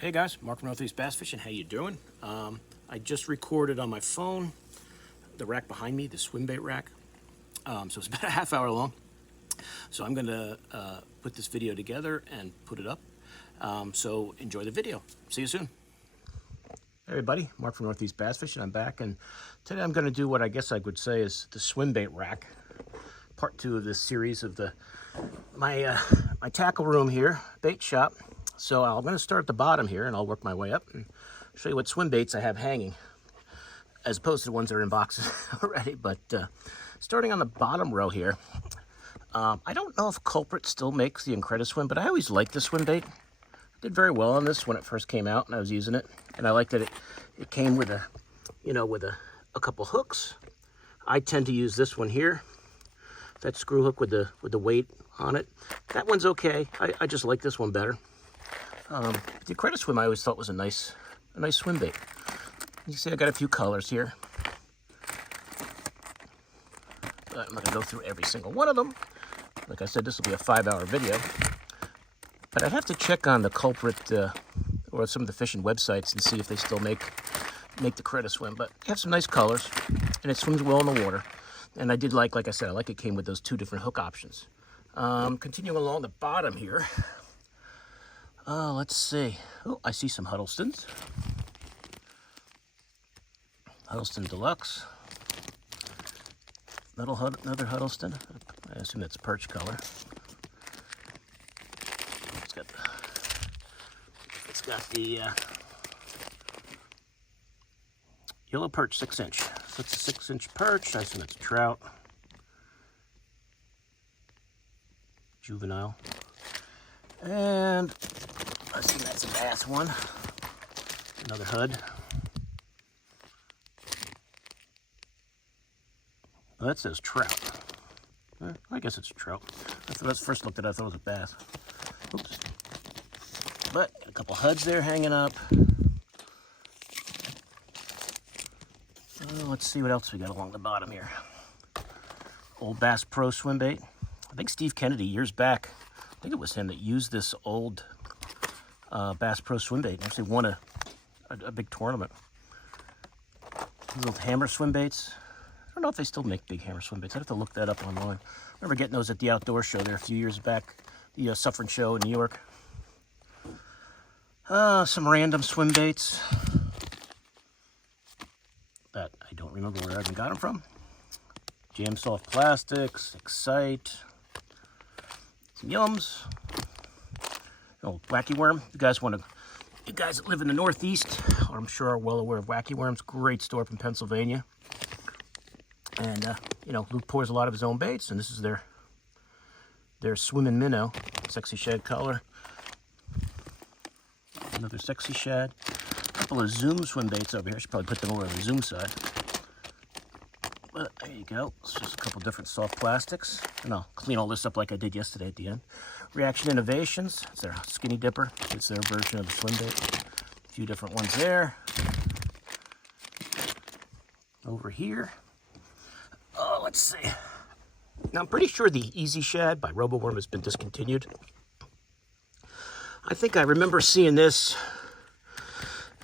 Hey guys, Mark from Northeast Bass Fishing. How you doing? I just recorded on my phone the rack behind me, the swim bait rack. So it's about a half hour long. So I'm gonna put this video together and put it up. So enjoy the video. See you soon. Hey everybody, Mark from Northeast Bass Fishing. I'm back, and today I'm gonna do what I guess I would say is the swim bait rack. Part 2 of this series of my tackle room here, bait shop. So I'm going to start at the bottom here, and I'll work my way up and show you what swim baits I have hanging, as opposed to the ones that are in boxes already. But starting on the bottom row here, I don't know if Culprit still makes the Incrediswim, but I always liked the swim bait. I did very well on this when it first came out, and I was using it, and I liked that it came with a couple hooks. I tend to use this one here, that screw hook with the weight on it. That one's okay. I just like this one better. The Incrediswim I always thought was a nice swim bait. You see I got a few colors here. But I'm not gonna go through every single one of them. Like I said, this will be a 5-hour video. But I'd have to check on the Culprit or some of the fishing websites and see if they still make the Incrediswim. But they have some nice colors, and it swims well in the water. And I did like I said, I like it came with those 2 different hook options. Continuing along the bottom here. Let's see. Oh, I see some Huddlestons. Huddleston Deluxe. Another Huddleston. I assume that's perch color. It's got the yellow perch 6-inch. So it's a 6-inch perch. I assume it's trout. Juvenile. And I assume that's a bass one. Another Hud. Well, that says trout. I guess it's a trout. When I first looked at it, I thought it was a bass. Oops. But a couple Huds there hanging up. Let's see what else we got along the bottom here. Old Bass Pro swim bait. I think Steve Kennedy, years back, I think it was him that used this old Bass Pro swim bait and actually won a big tournament. These little hammer swim baits. I don't know if they still make big hammer swim baits. I'd have to look that up online. I remember getting those at the outdoor show there a few years back, the Suffering Show in New York. Some random swim baits that I don't remember where I even got them from. Jam Soft Plastics, Excite, some Yums, oh, Wacky Worm. You guys that live in the Northeast, I'm sure are well aware of Wacky Worms. Great store from Pennsylvania. And Luke pours a lot of his own baits, and this is their Swimmin' Minnow, sexy shad color. Another sexy shad. A couple of Zoom swim baits over here. I should probably put them over on the Zoom side. But there you go. It's just a couple different soft plastics. And I'll clean all this up like I did yesterday at the end. Reaction Innovations. It's their Skinny Dipper. It's their version of the swim bait. A few different ones there. Over here. Oh, let's see. Now, I'm pretty sure the Easy Shad by RoboWorm has been discontinued. I think I remember seeing this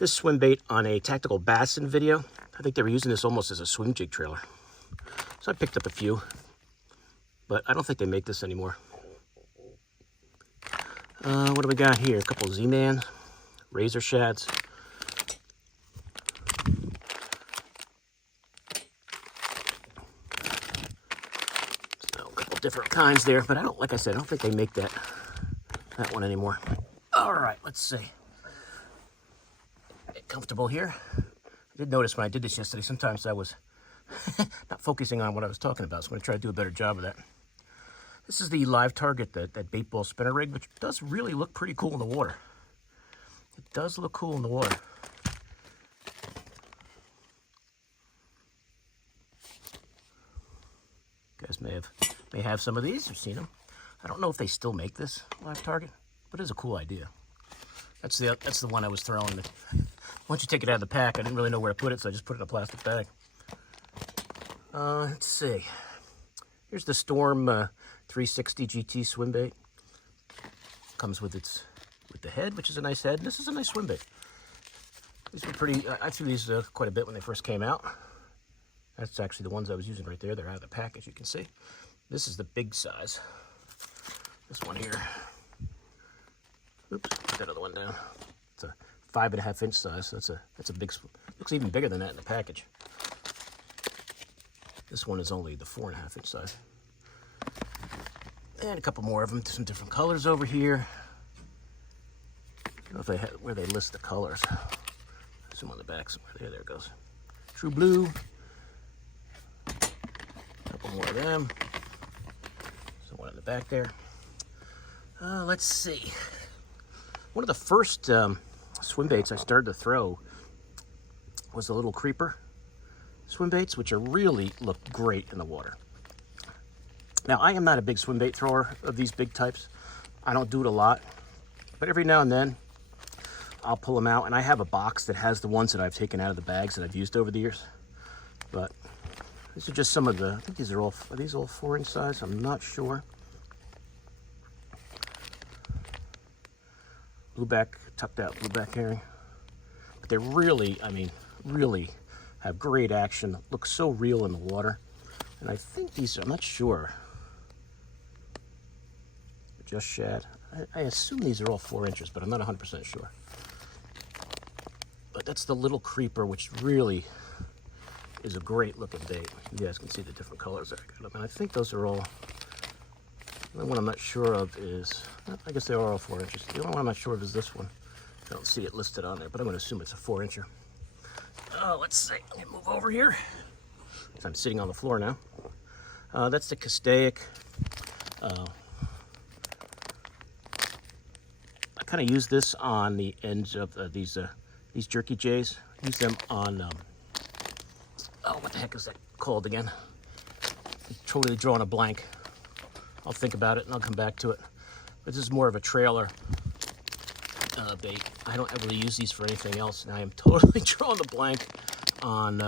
swim bait on a Tactical Bassin video. I think they were using this almost as a swim jig trailer. So I picked up a few, but I don't think they make this anymore. What do we got here? A couple of Z-Man, Razor Shads. So a couple different kinds there, but like I said, I don't think they make that one anymore. All right, let's see. Get comfortable here. I did notice when I did this yesterday, sometimes I was not focusing on what I was talking about, so I'm going to try to do a better job of that. This is the Live Target, that bait ball spinner rig, which does really look pretty cool in the water. It does look cool in the water. You guys may have some of these or seen them. I don't know if they still make this Live Target, but it's a cool idea. That's the one I was throwing. Once you take it out of the pack, I didn't really know where to put it, so I just put it in a plastic bag. Let's see. Here's the Storm 360 GT swim bait. Comes with its with the head, which is a nice head. This is a nice swim bait. These were pretty, I threw these quite a bit when they first came out. That's actually the ones I was using right there. They're out of the package, you can see. This is the big size. This one here. Oops, put that other one down. It's a 5.5 inch size. That's a big, looks even bigger than that in the package. This one is only the 4.5 inch size. And a couple more of them, some different colors over here. I don't know if they have, where they list the colors. Some on the back somewhere. There it goes. True blue. A couple more of them. So one in the back there. Let's see. One of the first swim baits I started to throw was the little creeper swim baits, which are really look great in the water. Now, I am not a big swim bait thrower of these big types. I don't do it a lot, but every now and then I'll pull them out, and I have a box that has the ones that I've taken out of the bags that I've used over the years. But these are just some of the, I think these are these all 4 inch size? I'm not sure. Blueback, tucked out blueback herring. But they're really, I mean, really have great action, look so real in the water. And I think these, I'm not sure, just shad. I assume these are all 4 inches, but I'm not 100% sure. But that's the little creeper, which really is a great looking bait. You guys can see the different colors that I got them. And I think those are all, the only one I'm not sure of is, I guess they are all 4 inches. The only one I'm not sure of is this one. I don't see it listed on there, but I'm going to assume it's a 4 incher. Let's see, let me move over here. I'm sitting on the floor now. That's the Keitech. I kind of use this on the ends of these jerky jays. Use them on, oh, what the heck is that called again? I'm totally drawing a blank. I'll think about it and I'll come back to it. But this is more of a trailer bait. I don't ever use these for anything else, and I am totally drawing a blank on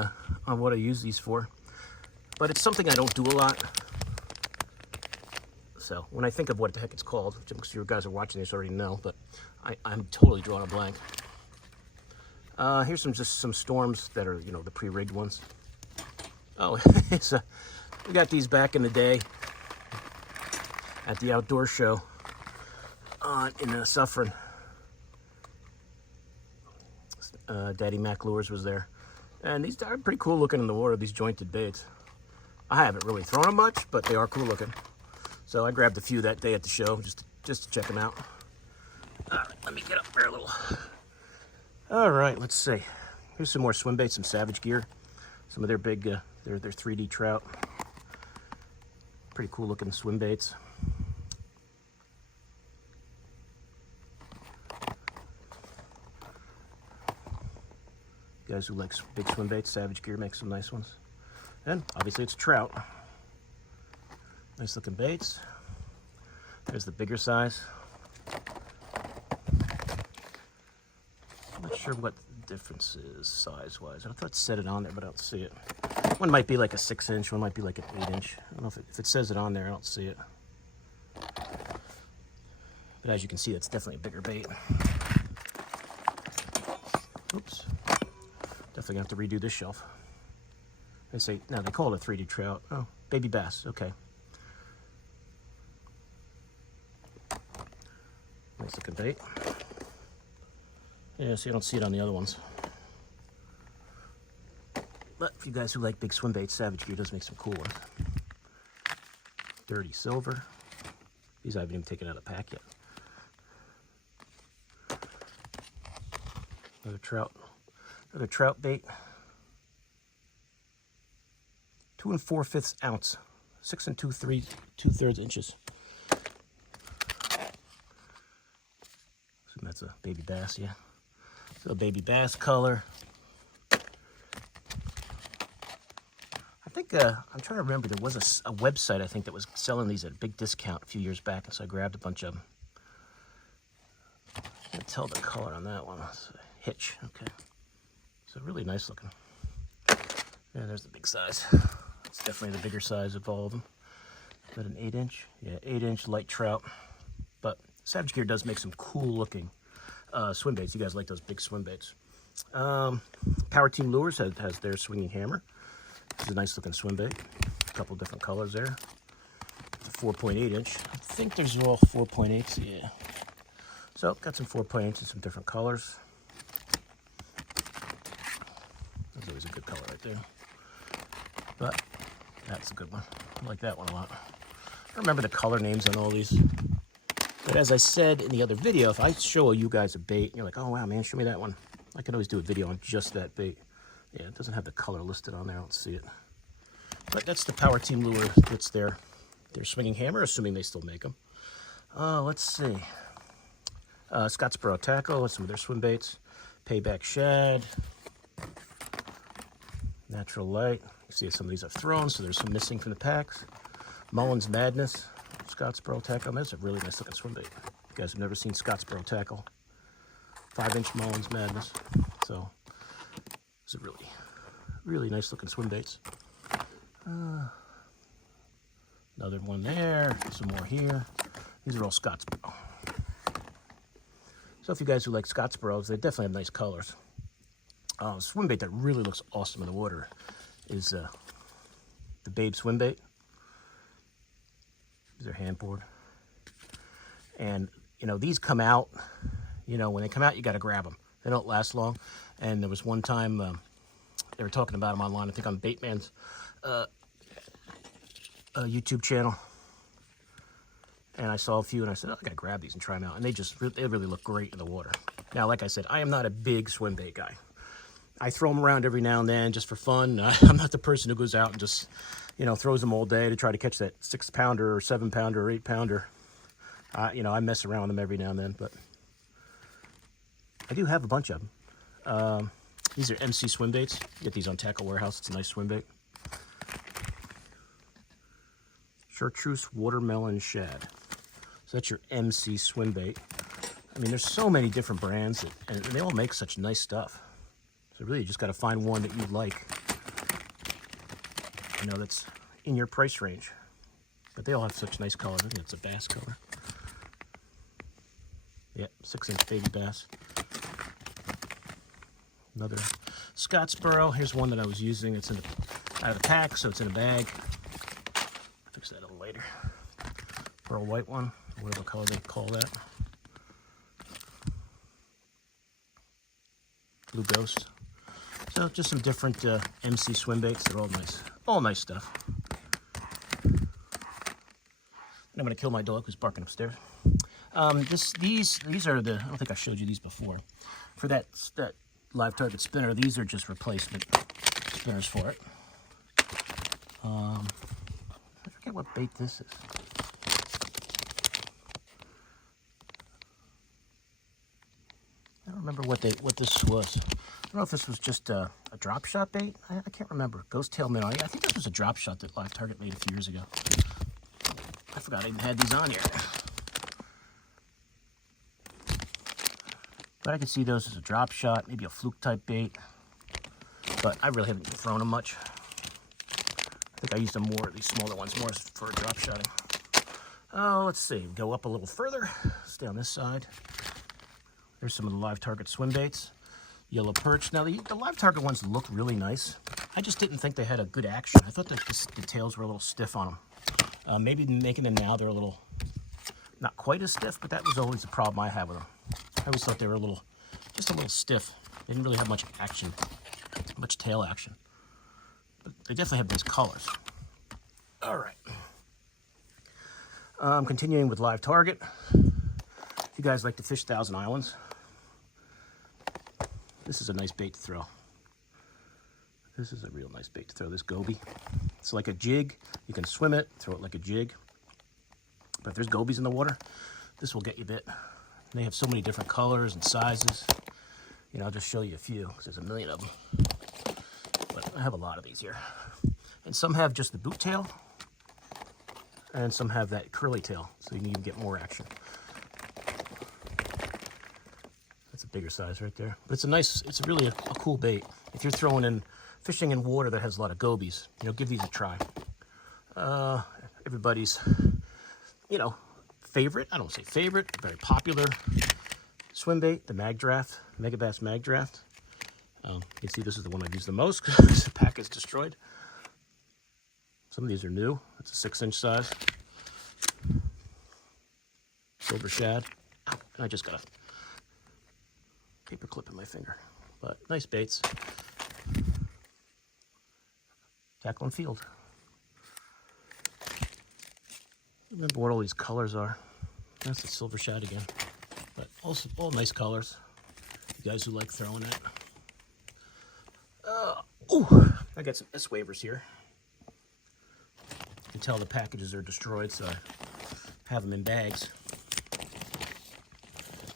what I use these for. But it's something I don't do a lot. So when I think of what the heck it's called, which most of you guys are watching this already know, but I'm totally drawing a blank. Here's just some storms that are, you know, the pre-rigged ones. Oh, we got these back in the day at the outdoor show in Suffern. Daddy Mac Lures was there. And these are pretty cool looking in the water, these jointed baits. I haven't really thrown them much, but they are cool looking. So I grabbed a few that day at the show just to check them out. All right, let me get up there a little. All right, let's see. Here's some more swim baits, some Savage Gear. Some of their big, their 3D trout. Pretty cool looking swim baits. Guys who like big swim baits, Savage Gear makes some nice ones. And obviously it's trout. Nice looking baits. There's the bigger size. I'm not sure what the difference is size-wise. I thought it said it on there, but I don't see it. One might be like a 6 inch, one might be like an 8 inch. I don't know if it says it on there, I don't see it. But as you can see, it's definitely a bigger bait. Oops. Definitely gonna have to redo this shelf. They say, now they call it a 3D trout. Oh, baby bass, okay. Nice looking bait. Yeah, so you don't see it on the other ones. But for you guys who like big swim baits, Savage Gear does make some cool ones. Dirty silver. These I haven't even taken out of the pack yet. Another trout bait. 2 4/5 ounce, 6 2/3 inches. So that's a baby bass, yeah. So a baby bass color. I think I'm trying to remember. There was a website I think that was selling these at a big discount a few years back, and so I grabbed a bunch of them. I can't tell the color on that one. It's a hitch, okay. So really nice looking. Yeah, there's the big size. It's definitely the bigger size of all of them. Is that an 8 inch? Yeah, 8 inch light trout. But Savage Gear does make some cool looking swim baits. You guys like those big swim baits. Power Team Lures has their swinging hammer. This is a nice looking swim bait. A couple different colors there. It's a 4.8 inch. I think there's all 4.8s, yeah. So got some 4.8 in some different colors. That's always a good color right there. But that's a good one. I like that one a lot. I don't remember the color names on all these. But as I said in the other video, if I show you guys a bait, and you're like, oh wow, man, show me that one. I can always do a video on just that bait. Yeah, it doesn't have the color listed on there. I don't see it. But that's the Power Team Lure. That's their swinging hammer, assuming they still make them. Let's see. Scottsboro Tackle with some of their swim baits. Payback Shad. Natural Light. You see some of these I've thrown, so there's some missing from the packs. Mullins Madness. Scottsboro Tackle. That's a really nice looking swim bait. You guys have never seen Scottsboro Tackle. 5-inch Mullins Madness. So, it's a really, really nice looking swim baits. Another one there. Some more here. These are all Scottsboro. So if you guys who like Scottsboros, they definitely have nice colors. Swim bait that really looks awesome in the water is the Babe swim bait. These are hand poured. And, you know, these come out, you know, when they come out, you got to grab them. They don't last long. And there was one time they were talking about them online, I think on Baitman's YouTube channel. And I saw a few and I said, oh, I got to grab these and try them out. And they really look great in the water. Now, like I said, I am not a big swim bait guy. I throw them around every now and then just for fun. I'm not the person who goes out and just, you know, throws them all day to try to catch that 6-pounder or 7-pounder or 8-pounder. You know, I mess around with them every now and then, but I do have a bunch of them. These are MC swim baits. You get these on Tackle Warehouse. It's a nice swim bait. Chartreuse Watermelon Shad. So that's your MC swim bait. I mean, there's so many different brands, and they all make such nice stuff. So really, you just got to find one that you like. You know, that's in your price range. But they all have such nice colors. I think it's a bass color. Yep, 6-inch baby bass. Another Scottsboro. Here's one that I was using. It's out of the pack, so it's in a bag. Fix that a little later. Pearl white one, whatever color they call that. Blue Ghost. So just some different MC swim baits. They're all nice. All nice stuff. And I'm going to kill my dog who's barking upstairs. These are the, I don't think I showed you these before. For that live target spinner, these are just replacement spinners for it. I forget what bait this is. I don't remember what this was. I don't know if this was just a drop shot bait. I can't remember. Ghost tail minnow. I think this was a drop shot that Live Target made a few years ago. I forgot I even had these on here. But I could see those as a drop shot, maybe a fluke type bait. But I really haven't thrown them much. I think I used them more, these smaller ones, more for drop shotting. Oh, let's see. Go up a little further. Stay on this side. There's some of the Live Target swim baits. Yellow perch. Now, the Live Target ones look really nice. I just didn't think they had a good action. I thought that the tails were a little stiff on them. Maybe making them now, they're a little, not quite as stiff, but that was always the problem I had with them. I always thought they were just a little stiff. They didn't really have much action, much tail action. But they definitely have nice colors. All right. Continuing with Live Target. If you guys like to fish Thousand Islands, this is a nice bait to throw. This is a real nice bait to throw, this goby. It's like a jig. You can swim it, throw it like a jig. But if there's gobies in the water, this will get you bit. They have so many different colors and sizes. You know, I'll just show you a few, because there's a million of them. But I have a lot of these here. And some have just the boot tail, and some have that curly tail, so you can even get more action. That's a bigger size right there. But it's really a cool bait. If you're fishing in water that has a lot of gobies, you know, give these a try. Everybody's, you know, favorite, I don't say favorite, very popular swim bait, the Mag Draft, Megabass Mag Draft. You can see this is the one I've used the most because the pack is destroyed. Some of these are new. It's a 6-inch size. Silver shad. Ow, and I just got a paper clip in my finger. But nice baits. Tackle and field. Remember what all these colors are. That's the silver shad again. But also all nice colors. You guys who like throwing it. Ooh, I got some S waivers here. You can tell the packages are destroyed, so I have them in bags.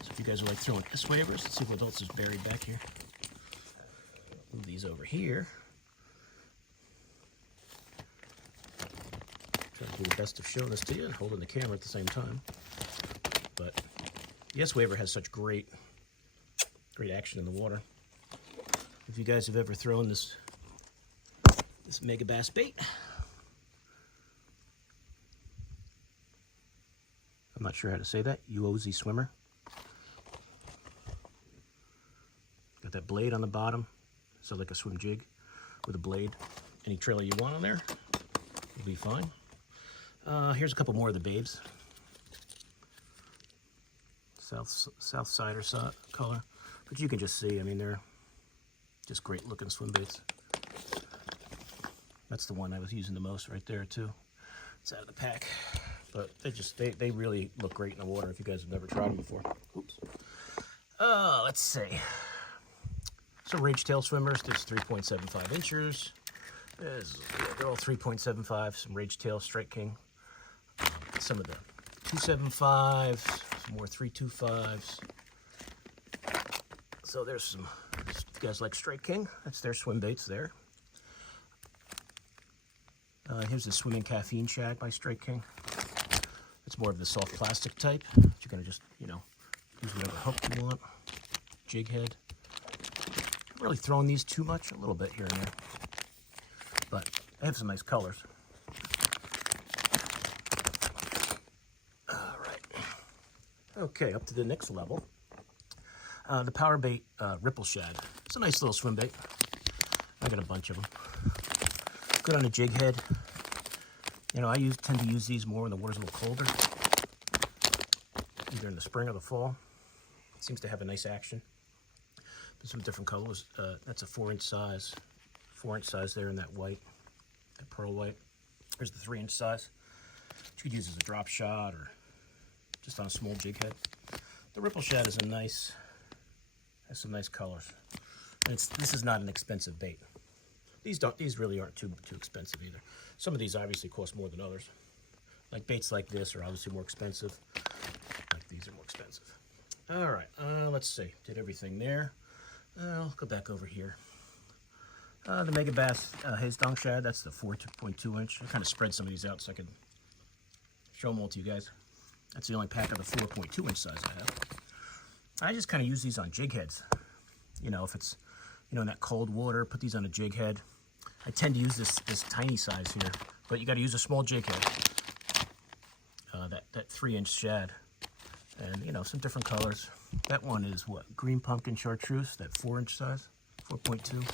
So if you guys are like throwing S waivers, let's see what else is buried back here. Move these over here. Try to do the best of showing this to you and holding the camera at the same time. But the S waiver has such great action in the water. If you guys have ever thrown this Megabass bait, I'm not sure how to say that. UOZ swimmer. Got that blade on the bottom, so like a swim jig with a blade. Any trailer you want on there will be fine. Here's a couple more of the babes. South Sider color, but you can just see. I mean, they're just great looking swim baits. That's the one I was using the most right there too. It's out of the pack, but they really look great in the water if you guys have never tried them before. Oops. Let's see. Some Rage Tail swimmers. There's 3.75 inchers. They're all 3.75. Some Rage Tail Strike King. Some of the 275s. Some more 325s. So there's some. If you guys like Strike King, that's their swim baits there. Here's the Swimming Caffeine Shad by Strike King. It's more of the soft plastic type. You're gonna just, use whatever hook you want. Jig head. Not really throwing these too much, a little bit here and there. But they have some nice colors. All right. Okay, up to the next level. The Power Bait Ripple Shad. It's a nice little swim bait. I got a bunch of them. Good on a jig head. I tend to use these more when the water's a little colder, either in the spring or the fall. It seems to have a nice action. There's some different colors. That's a 4-inch size. 4-inch size there in that white, that pearl white. Here's the 3-inch size. You could use as a drop shot or just on a small jig head. The Ripple Shad is has some nice colors. And this is not an expensive bait. These really aren't too expensive either. Some of these obviously cost more than others. Like baits like this are obviously more expensive. Like these are more expensive. All right, let's see. Did everything there. I'll go back over here. The Megabass Huddleston Shad. That's the 4.2 inch. I kind of spread some of these out so I could show them all to you guys. That's the only pack of the 4.2 inch size I have. I just kind of use these on jig heads. If it's in that cold water, put these on a jig head. I tend to use this tiny size here, but you got to use a small jig head. That 3-inch shad, and some different colors. That one is what, green pumpkin chartreuse, that 4-inch size, 4.2.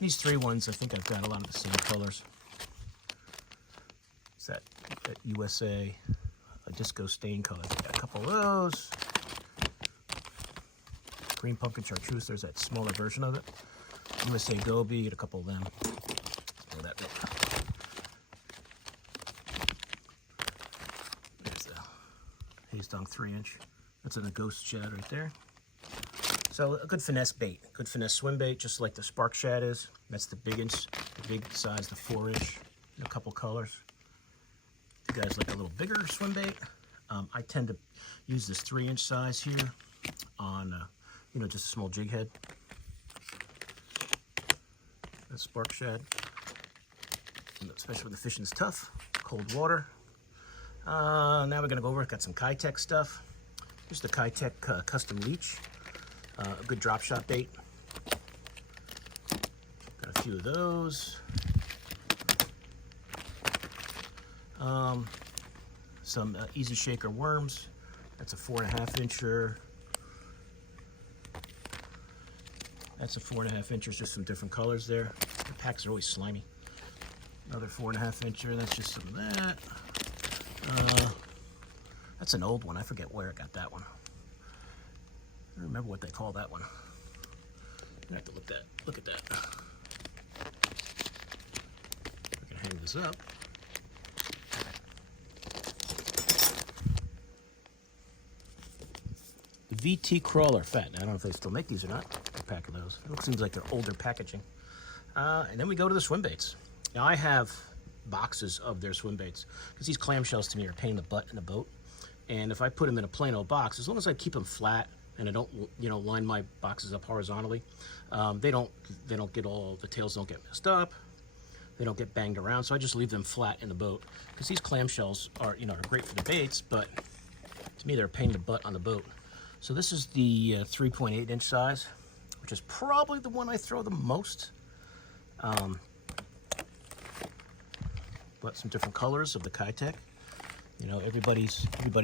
These 3 ones, I think I've got a lot of the same colors. It's that USA disco stain color. Got a couple of those. Green pumpkin chartreuse. There's that smaller version of it. USA Goby, get a couple of them. Throw that bit. There's the Huddleston 3-inch. That's in a ghost shad right there. So a good finesse bait, good finesse swim bait, just like the Spark Shad is. That's the big size, the 4-inch, in a couple colors. If you guys like a little bigger swim bait, I tend to use this 3-inch size here on, just a small jig head. Spark Shad, especially when the fishing's tough, cold water. Now we're gonna go over. Got some Keitech stuff. Here's the Keitech custom leech, a good drop shot bait. Got a few of those. Some Easy Shaker worms. That's a 4.5 incher. That's a 4.5 inches, just some different colors there. The packs are always slimy. Another 4.5 incher, that's just some of that. That's an old one, I forget where I got that one. I don't remember what they call that one. I have to look at that. I can hang this up. The VT Crawler Fat. Now, I don't know if they still make these or not. A pack of those. It seems like they're older packaging. And then we go to the swim baits. Now, I have boxes of their swim baits because these clamshells to me are a pain in the butt in a boat. And if I put them in a plain old box, as long as I keep them flat and I don't, line my boxes up horizontally, they don't get all, the tails don't get messed up. They don't get banged around. So I just leave them flat in the boat because these clamshells are, are great for the baits, but to me, they're a pain in the butt on the boat. So this is the 3.8 inch size, which is probably the one I throw the most. But some different colors of the Keitech. Everybody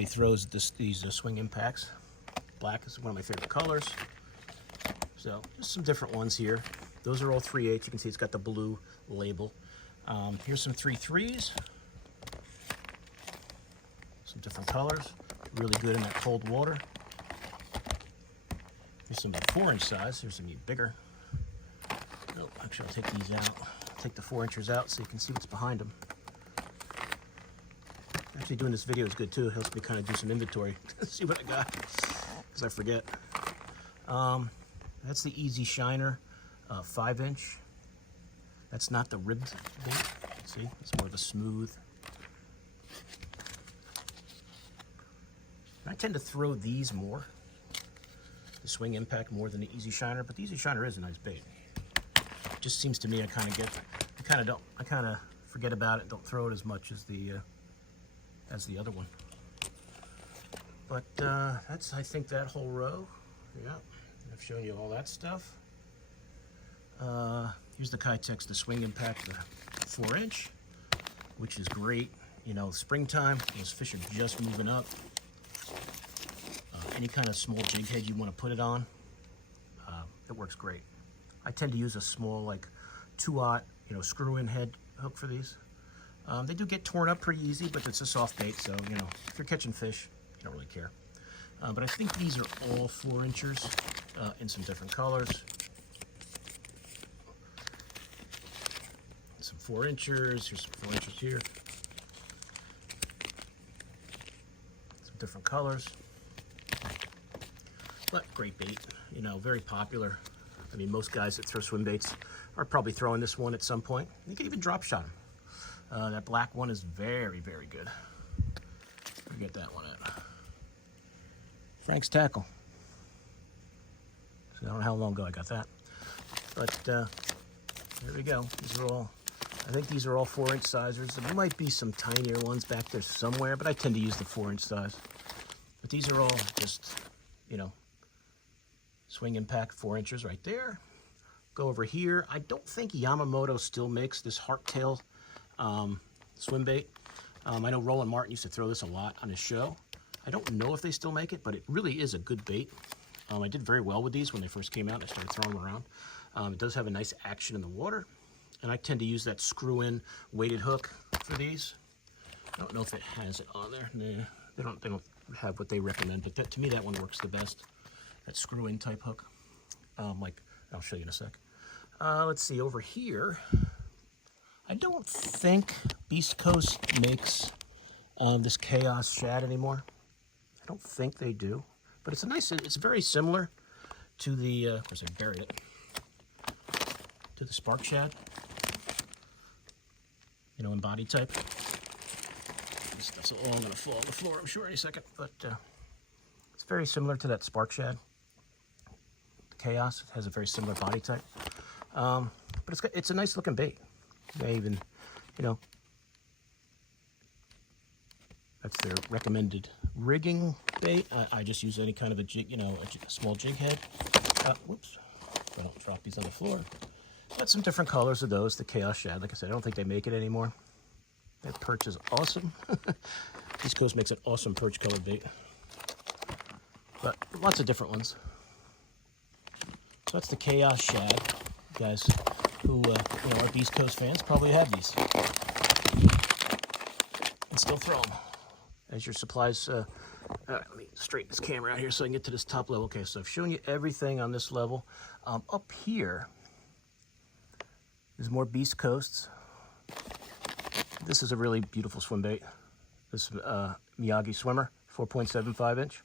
throws these swing impacts. Black is one of my favorite colors. So just some different ones here. Those are all 3/8. You can see it's got the blue label. Here's some 3/3s. Some different colors. Really good in that cold water. Here's some of the 4 inch size. Here's some bigger. Oh, actually, I'll take these out. Take the 4 inchers out so you can see what's behind them. Actually, doing this video is good too. It helps me kind of do some inventory. See what I got, because I forget. That's the Easy Shiner 5 inch. That's not the ribbed bait. See, it's more of a smooth. I tend to throw these more, the Swing Impact more than the Easy Shiner, but the Easy Shiner is a nice bait. It just seems to me I kind of forget about it. Don't throw it as much as the other one. But that's, I think, that whole row. Yeah, I've shown you all that stuff. Here's the Keitech's, the Swing Impact, the 4 inch, which is great. Springtime, those fish are just moving up. Any kind of small jig head you want to put it on, it works great. I tend to use a small, like 2/0, screw-in head hook for these. They do get torn up pretty easy, but it's a soft bait, so, if you're catching fish, you don't really care. But I think these are all 4 inchers in some different colors. Some 4 inchers, here's some 4 inches here. Some different colors. But great bait, very popular. I mean, most guys that throw swim baits are probably throwing this one at some point. You can even drop shot them. That black one is very, very good. Where get that one at? Frank's Tackle. So I don't know how long ago I got that. But there we go. I think these are all 4 inch sizers. There might be some tinier ones back there somewhere, but I tend to use the 4 inch size. But these are all just, Swing Impact 4 inches right there. Go over here. I don't think Yamamoto still makes this Hearttail swim bait. I know Roland Martin used to throw this a lot on his show. I don't know if they still make it, but it really is a good bait. I did very well with these when they first came out. I started throwing them around. It does have a nice action in the water, and I tend to use that screw-in weighted hook for these. I don't know if it has it on there. Nah, they don't have what they recommend, but to me that one works the best. That screw-in type hook. I'll show you in a sec. Let's see, over here, I don't think Beast Coast makes this Chaos Shad anymore. I don't think they do, but it's very similar to the, of course I buried it, to the Spark Shad, in body type. This stuff's all gonna fall on the floor, I'm sure, any second, but it's very similar to that Spark Shad. Chaos. It has a very similar body type, but it's a nice looking bait. They even, that's their recommended rigging bait. I just use any kind of a jig, a small jig head. Whoops, so I don't drop these on the floor. Got some different colors of those. The Chaos Shad, like I said, I don't think they make it anymore. That perch is awesome. East Coast makes an awesome perch colored bait, but lots of different ones. So that's the Chaos Shad. You guys who are East Coast fans probably have these and still throw them as your supplies. All right, let me straighten this camera out here so I can get to this top level. Okay, so I've shown you everything on this level. Up here is more Beast Coasts. This is a really beautiful swim bait. This Miyagi Swimmer, 4.75 inch.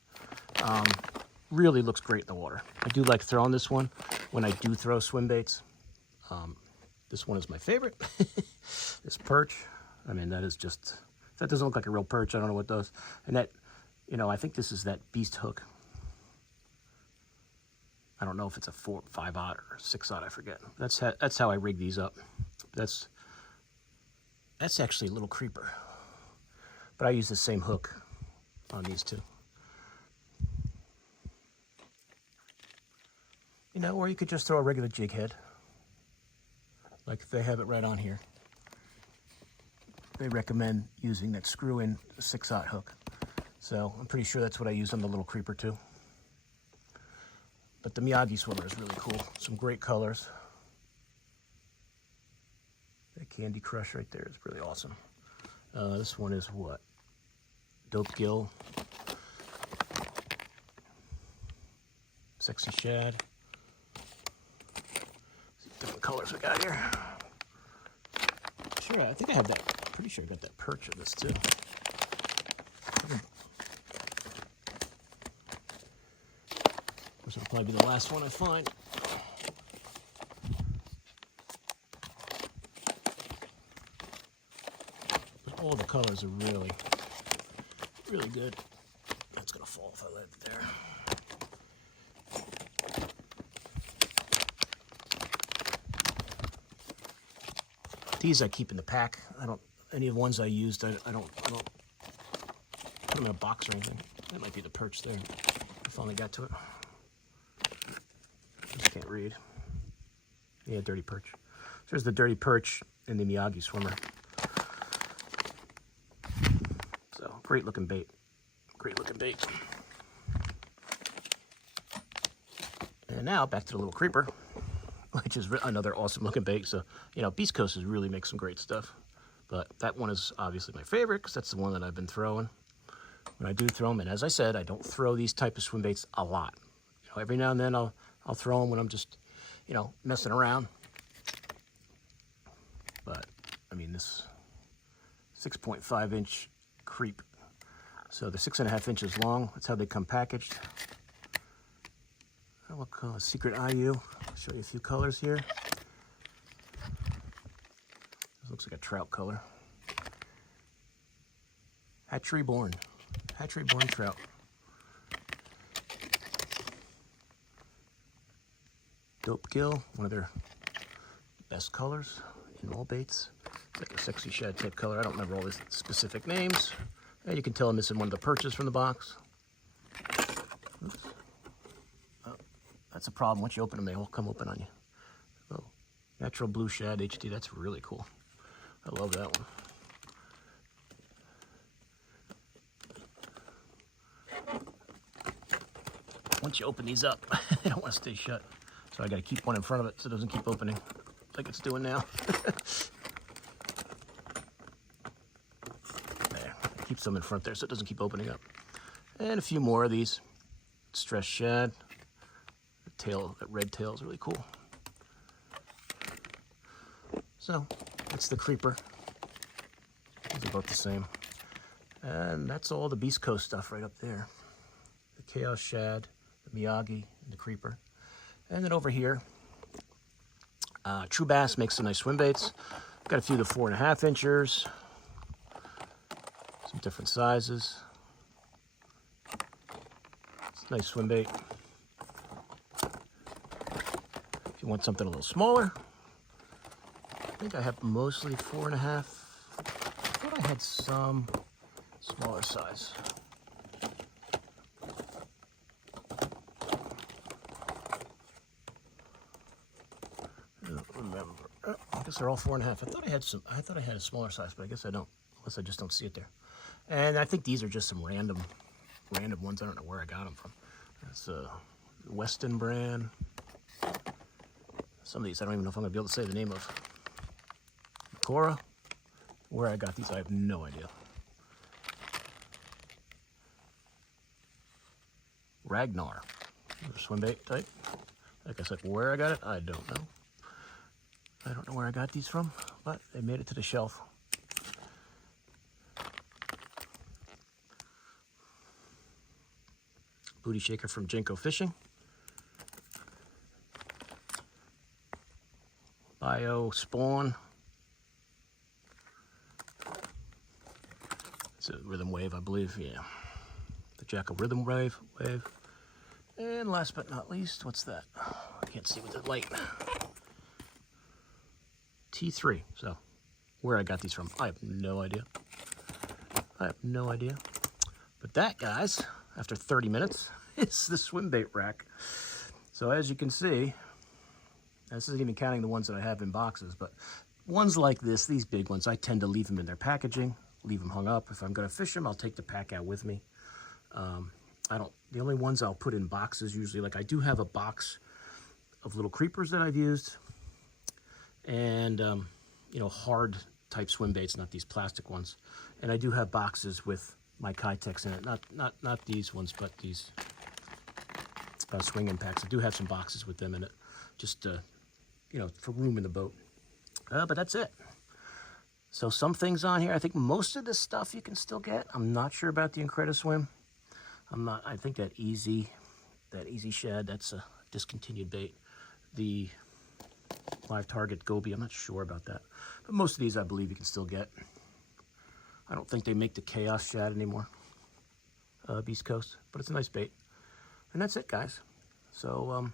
Really looks great in the water. I do like throwing this one when I do throw swim baits. This one is my favorite. This perch, I mean, that is just, if that doesn't look like a real perch, I don't know what does. And that, I think this is that beast hook. I don't know if it's a 4, 5-aught or 6-aught, I forget. That's how I rig these up. That's actually a little creeper, but I use the same hook on these two. Or you could just throw a regular jig head, like they have it right on here. They recommend using that screw-in 6-aught hook. So I'm pretty sure that's what I use on the little creeper too. But the Miyagi Swimmer is really cool. Some great colors. That Candy Crush right there is really awesome. This one is what? Dope Gill. Sexy Shad. Different colors we got here. Sure, I think I have that. Pretty sure I got that perch of this too. This will probably be the last one I find. But all the colors are really, really good. That's gonna fall if I let it there. These I keep in the pack. Any of the ones I used, I don't put them in a box or anything. That might be the perch there. I finally got to it. I just can't read. Yeah, dirty perch. So there's the dirty perch in the Miyagi Swimmer. So great looking bait. Great looking bait. And now back to the little creeper, which is another awesome looking bait. So, Beast Coast really makes some great stuff. But that one is obviously my favorite because that's the one that I've been throwing when I do throw them. And as I said, I don't throw these type of swim baits a lot. Every now and then I'll throw them when I'm just, messing around. But, I mean, this 6.5 inch creep. So they're 6.5 inches long. That's how they come packaged. I will call a Secret IU. I'll show you a few colors here. This looks like a trout color. Hatchery born trout. Dope Gill, one of their best colors in all baits. It's like a Sexy Shad type color. I don't remember all the specific names. And you can tell I'm missing one of the perches from the box. Oops. Oh, that's a problem. Once you open them, they all come open on you. Oh, Natural Blue Shad HD. That's really cool. I love that one. Once you open these up, they don't want to stay shut. So I got to keep one in front of it so it doesn't keep opening like it's doing now. There, keep some in front there so it doesn't keep opening up. And a few more of these. Stress Shad. The tail, that red tail is really cool. So that's the creeper. These are both the same. And that's all the Beast Coast stuff right up there. The Chaos Shad, the Miyagi, and the creeper. And then over here, True Bass makes some nice swim baits. Got a few of the 4.5 inchers, some different sizes. It's a nice swim bait. If you want something a little smaller, I think I have mostly 4.5. I thought I had some smaller size. I guess they're all 4.5. I thought I had a smaller size, but I guess I don't, unless I just don't see it there. And I think these are just some random ones. I don't know where I got them from. It's a Weston brand. Some of these I don't even know if I'm going to be able to say the name of. Cora. Where I got these, I have no idea. Ragnar. Swim bait type. Like I said, where I got it, I don't know. I don't know where I got these from, but they made it to the shelf. Booty shaker from Jenko Fishing. Bio Spawn. It's a rhythm wave, I believe, yeah. The Jacko rhythm wave. And last but not least, what's that? I can't see with the light. T3. So, where I got these from, I have no idea. But that, guys, after 30 minutes, is the swim bait rack. So as you can see, this isn't even counting the ones that I have in boxes, but ones like this, these big ones, I tend to leave them in their packaging, leave them hung up. If I'm going to fish them, I'll take the pack out with me. The only ones I'll put in boxes usually, like I do have a box of little creepers that I've used, and you know, hard type swim baits, not these plastic ones. And I do have boxes with my Keitechs in it, not these ones, but these swing impacts. I do have some boxes with them in it, just you know, for room in the boat. But that's it. So some things on here, I think most of this stuff you can still get. I'm not sure about the IncrediSwim. I think that easy shad, that's a discontinued bait. The live target goby, I'm not sure about that. But most of these I believe you can still get. I don't think they make the chaos shad anymore, Beast Coast, but it's a nice bait. And that's it, guys. So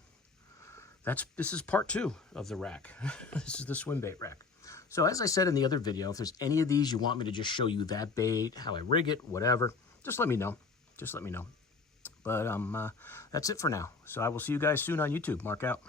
this is part 2 of the rack. This is the swim bait rack. So as I said in the other video, if there's any of these you want me to just show you that bait, how I rig it, whatever, just let me know. But that's it for now. So I will see you guys soon on YouTube. Mark out.